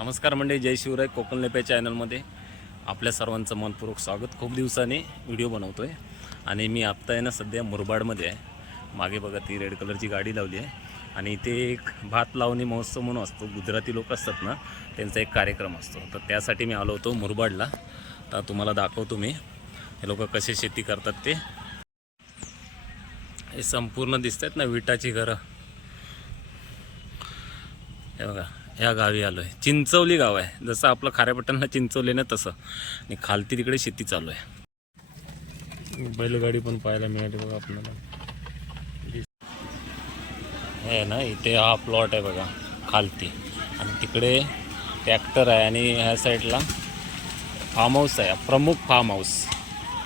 नमस्कार मंडळी, जय शिवराय. कोकण लेप्या चॅनलमध्ये आपल्या सर्वांचं मनपूर्वक स्वागत. खूप दिवसांनी व्हिडिओ बनवतो आहे आणि मी आत्ता आहे ना सध्या मुरबाडमध्ये आहे. मागे बघा ती रेड कलरची गाडी लावली आहे आणि इथे एक भात लावणी महोत्सव म्हणून असतो. गुजराती लोक असतात ना, त्यांचा एक कार्यक्रम असतो. तर त्यासाठी मी आलो होतो मुरबाडला. तर तुम्हाला दाखवतो मी हे लोक कसे शेती करतात ते. हे संपूर्ण दिसत आहेत ना विटाची घरं. हे बघा, ह्या गावी आलो आहे. चिंचवली गाव आहे, जसं आपलं खाऱ्यापट्टणला चिंचवली ना तसं. आणि खालती तिकडे शेती चालू आहे. बैलगाडी पण पाहायला मिळाली बघा आपल्याला. हे ना इथे हा प्लॉट आहे बघा खालती, आणि तिकडे ट्रॅक्टर आहे आणि ह्या साईडला फार्म हाऊस आहे. प्रमुख फार्म हाऊस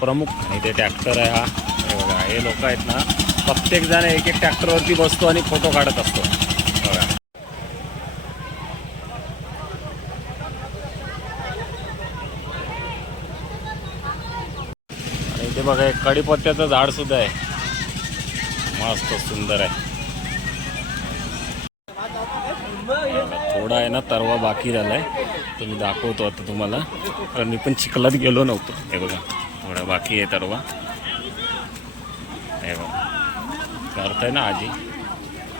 प्रमुख. आणि इथे ट्रॅक्टर आहे. हे बघा, हे लोक आहेत ना, प्रत्येक जण एक एक ट्रॅक्टरवरती बसतो आणि फोटो काढत असतो बघा. इथे बघा एक कडीपत्त्याचं झाड सुद्धा आहे, मस्त सुंदर आहे. थोडा आहे ना तरवा बाकी झालाय, तो मी दाखवतो आता तुम्हाला, कारण मी पण चिखलात गेलो नव्हतो. हे बघा थोडा बाकी आहे तरवा. हे बघा करताय ना आजी.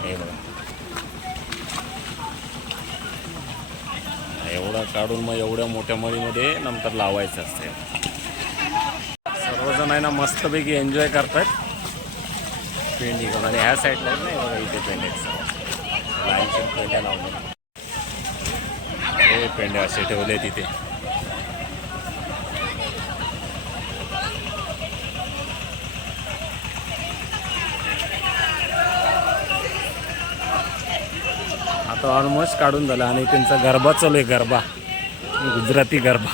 हे बघा एवढा काढून मग एवढ्या मोठ्या मळीमध्ये नंतर लावायचं असते. सर्वजण आहे ना मस्तपैकी एन्जॉय करतात पेंडी करून. आणि ह्या साईडला नाही बघा, इथे पेंडे लाईनचे पेंड्या लावले. हे पेंडे असे ठेवले तिथे. आता ऑलमोस्ट काढून झालं आणि त्यांचा गरबा चालू आहे. गरबा, गुजराती गरबा.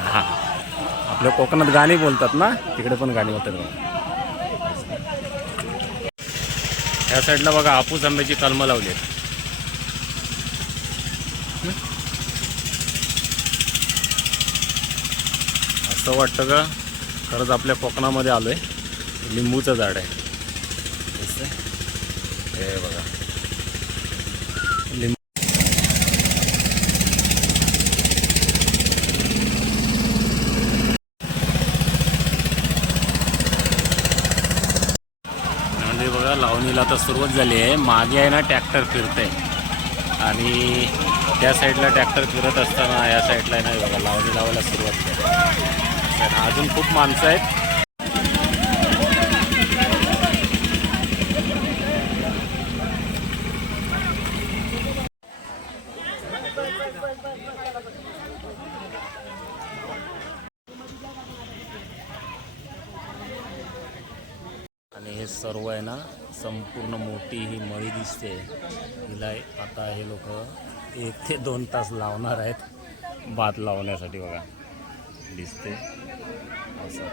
हां, आपल्या कोकणात गाणी बोलतात ना, तिकडे पण गाणी बोलतात बघा. ह्या साईडला बघा हापूस आंब्याची कलमं लावली आहेत. असं वाटतं का खरंच आपल्या कोकणामध्ये आलोय. लिंबूचं झाड आहे, हे बघा लिंबू. म्हणजे बघा लावणीला आता सुरुवात झाली आहे. मागे आहे ना ट्रॅक्टर फिरतंय आणि त्या साईडला ट्रॅक्टर फिरत असताना या साईडला नाही बघा लावणी लावायला सुरुवात केली. अजून खूप माणसं आहेत. आणि हे सर्व आहे ना संपूर्ण मोठी ही मळी दिसते. हिला आता हे लोक 1 ते 2 तास लावणार आहेत भात लावण्यासाठी. बघा दिसते असं.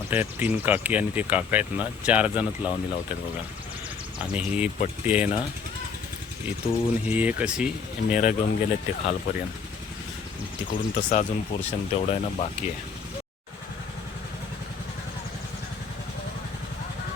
आता 3 काकी आणि ते काका आहेत ना, 4 जणच लावणी लावतात बघा. आणि ही पट्टी आहे ना, इथून ही एक अशी मेरा घेऊन गेलेत ते खालपर्यंत. तिकडून तसं अजून पोर्शन तेवढं आहे ना बाकी आहे.